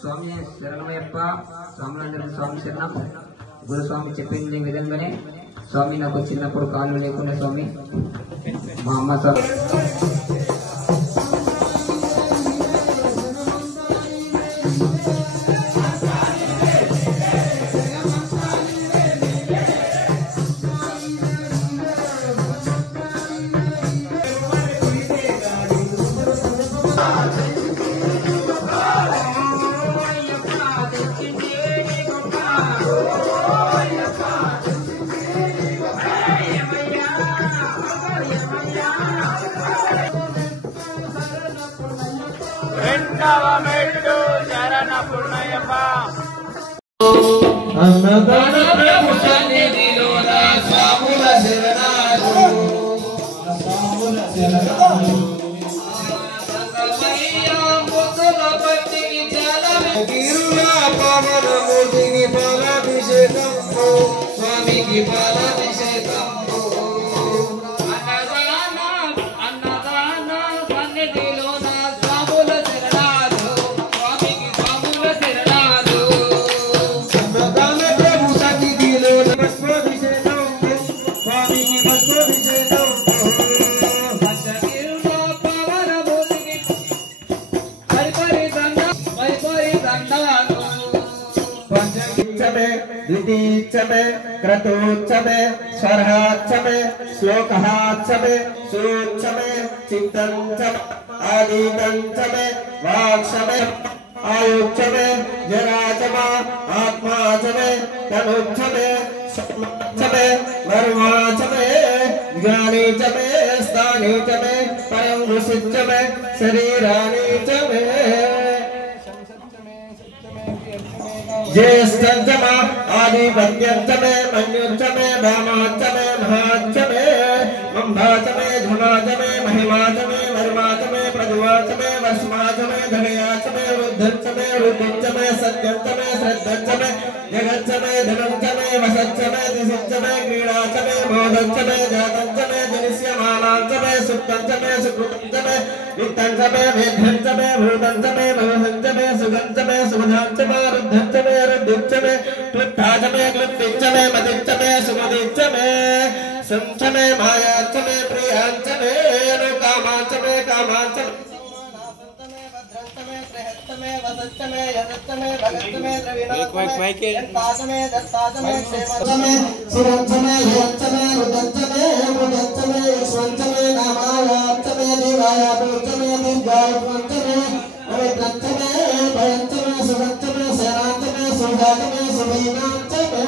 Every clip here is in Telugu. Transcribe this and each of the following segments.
స్వామి శరణమయ్యప్ప స్వామి శరణం. గురుస్వామి చెప్పింది విధంగానే స్వామి నాకు చిన్నప్పుడు కాళ్ళు లేకుండా స్వామి మా అమ్మ అన్నదాన ప్రభు సన్నిధిలోన స్వాముల శరణాలు స్వాముల శరణాలు పావనమూర్తికి పాలాభిషేకం స్వామికి పాలాభిషేకం द्वितीयच्छमे क्रतोच्छमे स्वरहाच्छमे श्लोकहाच्छमे सूच्छमे चित्तञ्छमे आदितञ्छमे वाक्छमे आयुच्छमे जराचमा आत्माचमे तनुच्छमे क्षमे वर्माचमे ज्ञानीचमे स्थानीचमे परं ऋषिच्छमे शरीरानीचमे ज्येष्ठञ्चमे आदिपत्यञ्चमे मन्युच्चमे वामाच्चमे महाच्चमे मम्भाचमे झुलाचमे महिमाचमे वर्माचमे प्रजुवाचमे वस्माचमे धनयाचमे रुद्धञ्चमे रुद्धिञ्चमे सत्यञ्चमे श्रद्धञ्चमे जगच्चमे धनञ्चमे वसच्चमे दिशिञ्चमे क्रीडाचमे मोदच्चमे जातञ्चमे जनिष्यमानाञ्चमे सुप्तञ्चमे सुकृतञ्चमे वित्तञ्चमे वेद्यञ्चमे भूतञ्चमे भवहञ्चमे सुगञ्चमे सुमधाञ्चमे रुद्धञ्चमे रुद्धिञ्चमे क्लुप्ताचमे क्लुप्तिञ्चमे मतिञ्चमे सुमदिञ्चमे संचमे मायाचमे प्रियाञ्चमे अनुकामाञ्चमे कामाञ्चमे वसच्चमे यदच्चमे भगच्चमे द्रविणाचमे यन्ताचमे दत्ताचमे क्षेमचमे शिवञ्चमे यञ्चमे रुदञ्चमे मृदञ्चमे यश्वञ्चमे नामायाचमे देवायापुञ्चमे दीर्घायुञ्चमे पवित्रञ्चमे भयञ्चमे सुगञ्चमे शराञ्चमे सुजाचमे सुवीनाञ्चमे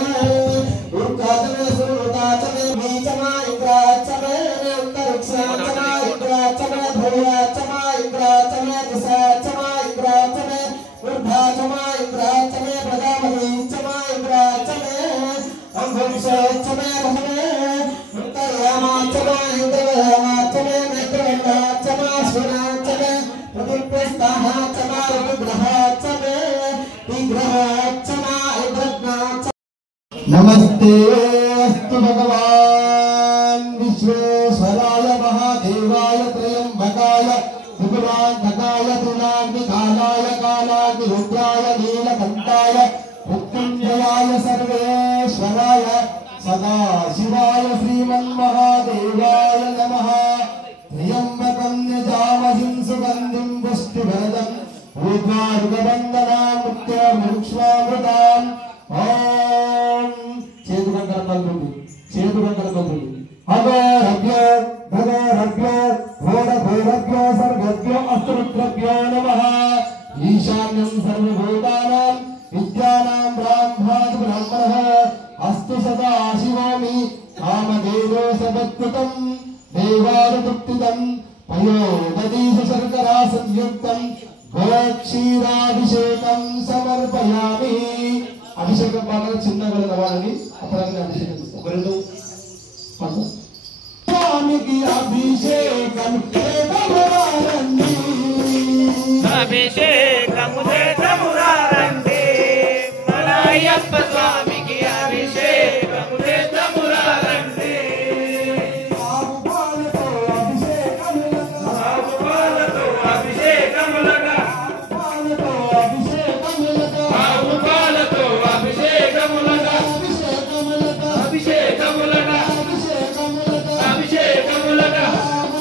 उर्गाचमे सुरुताचमे बीचमा इन्द्राचमे अन्तरिक्षाचमा इन्द्राचमे भूयाचमा इन्द्राचमे दिशाचमा इन्द्राचमे ऊर्ध्वाचमा इन्द्राचमे प्रजापतिचमा इन्द्राचमे अंशंशोचमे रथमे अंतर्यामाचमे इन्द्रयामाचमे नेत्रगण्डाचमा स्फुराचमे प्रतिप्रस्थानाचमा ऋतुग्रहाचमे विग्रहाचमा इन्द्रज्ञाचमे नमस्ते अस्तु भगवान् विश्वेश्वराय महादेवाय त्र्यम्बकाय त्रिपुरान्तकाय त्रिनाग्निकालाय कालाग्निरुद्राय नीलकण्ठाय मृत्युञ्जयाय सर्वेश्वराय सदाशिवाय श्रीमन्महादेवाय नमः। त्र्यम्बकं यजामहिं सुगन्धिं पुष्टिवर्धनम् ऊर्ध्वारुकबन्धनां मृत्युर्मुक्ष्वामृताम् ॐ చేతుగంటలపల్లి అగోరభ్యో భగోరభ్యో ఘోరఘోరభ్యో సర్వభ్యో అస్తురుద్రభ్యో నమః ఈశాన్యం సర్వభూతానాం విద్యా సమర్పయామి. అభిషేకం బాగా చిన్నగా నవ్వాలని అప్పుడు అభిషేకం ఒక రెండు స్వామికి అభిషేకం చేతమురారండి. అభిషేకము చేతమురారండి. మన అయ్యప్ప స్వామికి అభిషేకము చేతమురారండి. ఆవు పాలతో అభిషేకములగా, ఆవు పాలతో అభిషేకములగా, పాలతో అభిషేకములగా, ఆవు పాలతో అభిషేకములగా, అభిషేకములగా, అభిషేకములగా, అభిషేకములగా, అభిషేకములగా, ఆవు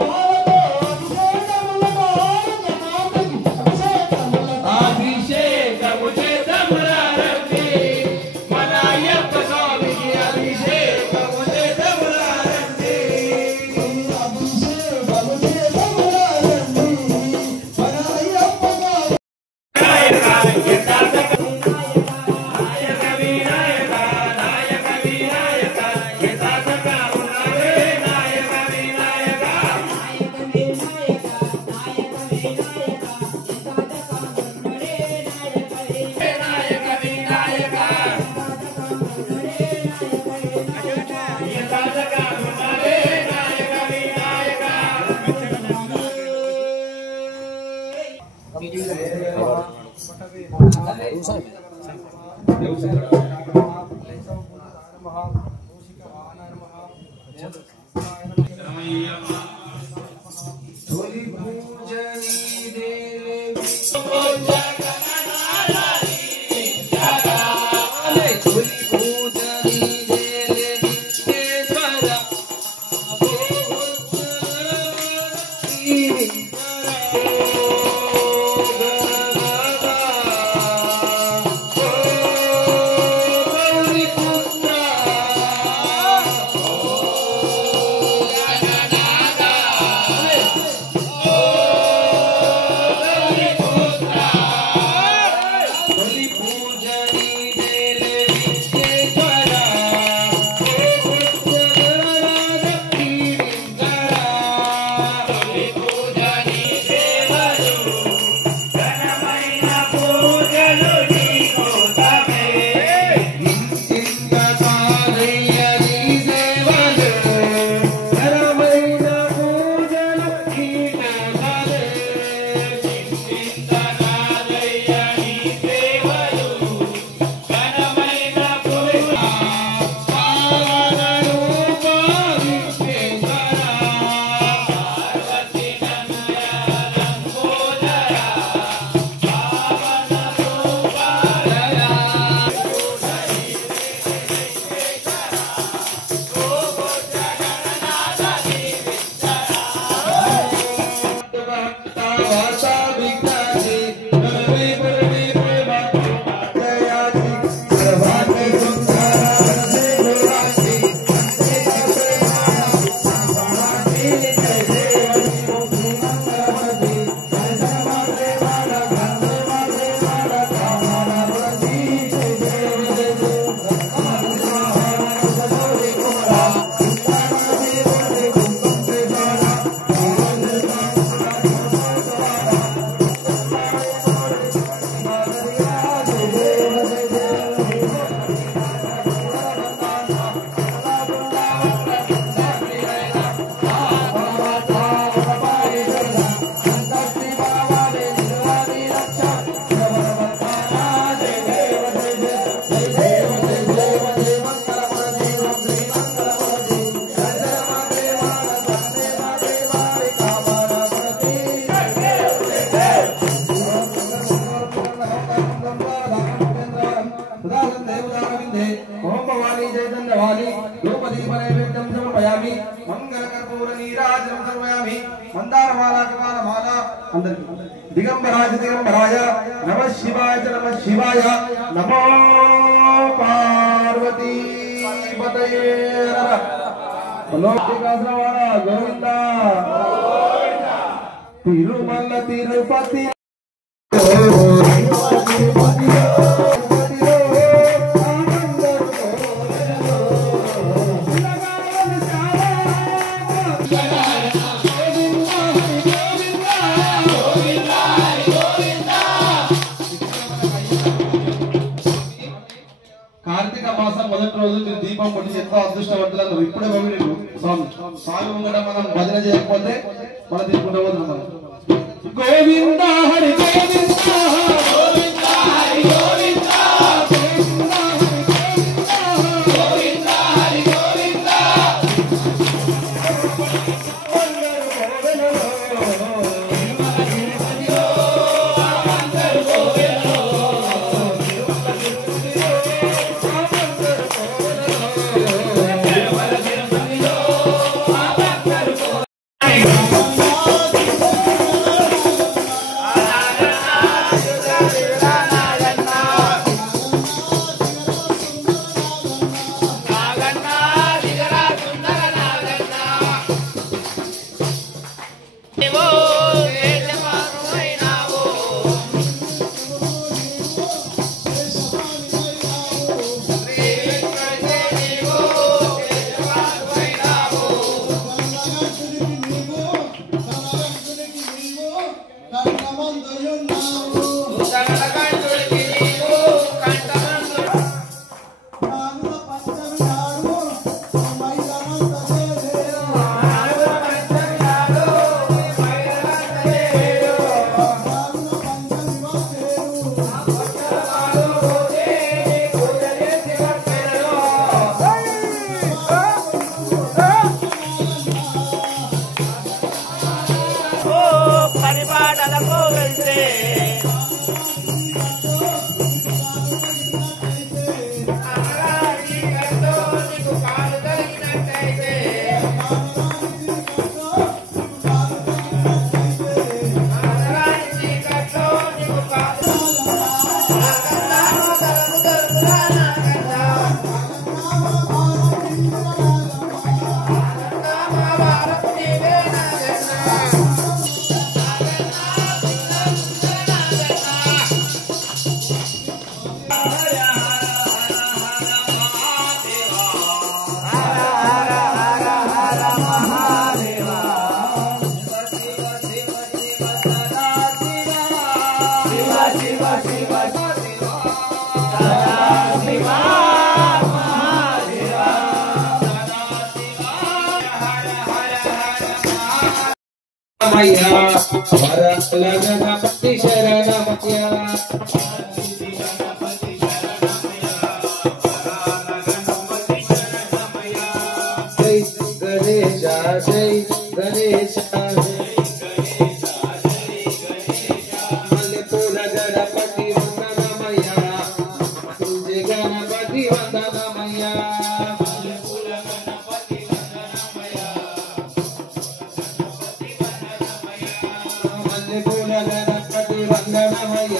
పాలతో అభిషేకములగా. అభిషేకము చేతమురారండి. మన అయ్యప్ప స్వామికి అభిషేకము చేతమురారండి. నాయక వినాయక, నాయక వినాయక, యథాతథ ఉన్నవే నాయక వినాయక. నాయక వినాయక, యథాతథ ఉన్నవే నాయక వినాయక. తొలి పూజ నీదేలే తొలి పూజ నీదేలే విఘ్నేశ్వర తొలి పూజ నీదేలే విఘ్నేశ్వర తొలి పూజ నీ సేవలు, ఘనమైన పూజలు నీ కోసమే. ఇంటింత సారయ్య నీ సేవలు ఘనమైన పూజలు నీ కోసమే. ఇంతనాదయ్య నీ సేవలు, ఘనమైన పూజ. పావన రూప విఘ్నేశ్వర పార్వతీ తనయ లంబోదర, పావన రూప వాసా విఘ్నాసి నరవి పురవి ప్రేమ దయాసి సర్వాణి సుందర వరసే గురాసి ఓం భవానీ చైతన్య వాలి ద్రౌపదీ నైవేద్యం సమర్పయామి. మంగళ కర్పూర నీరాజనం సమర్పయామి. మందారమాల కపాలమాల అందరికీ దిగంబరాజ దిగంబరాయ నమః శివాయ చ నమః శివాయ. నమో పార్వతీ పతయే లోకికాసవాడ గోవింద. తిరుమల తిరుపతి కూడా మనం భజన చేయకపోతే మనం తీసుకుంటూ పోతున్నాం మనం. గోవింద హరి గోవింద గోవింద హరి గోవింద గోవింద హరి గోవింద గణపతి శరణమయ్య జై గణేశ జై గణేశ మల్లెపూల గణపతి వందనమయ్య జై గణపతి వందనమయ్య గణపతి వందనమయ్య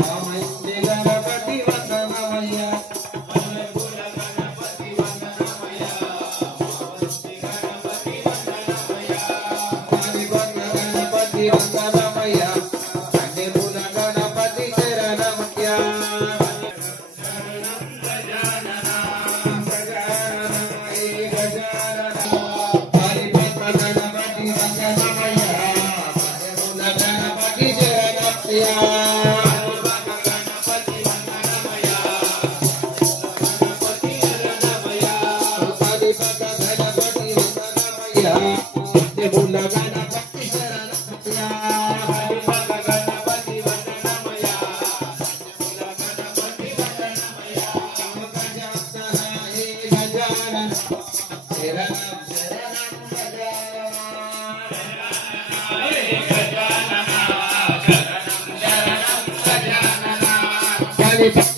రామయ్య గణపతి వందనమయ్య గణపతి వందనమయ్య అన్నెముల గణపతి శరణమయ్య Hare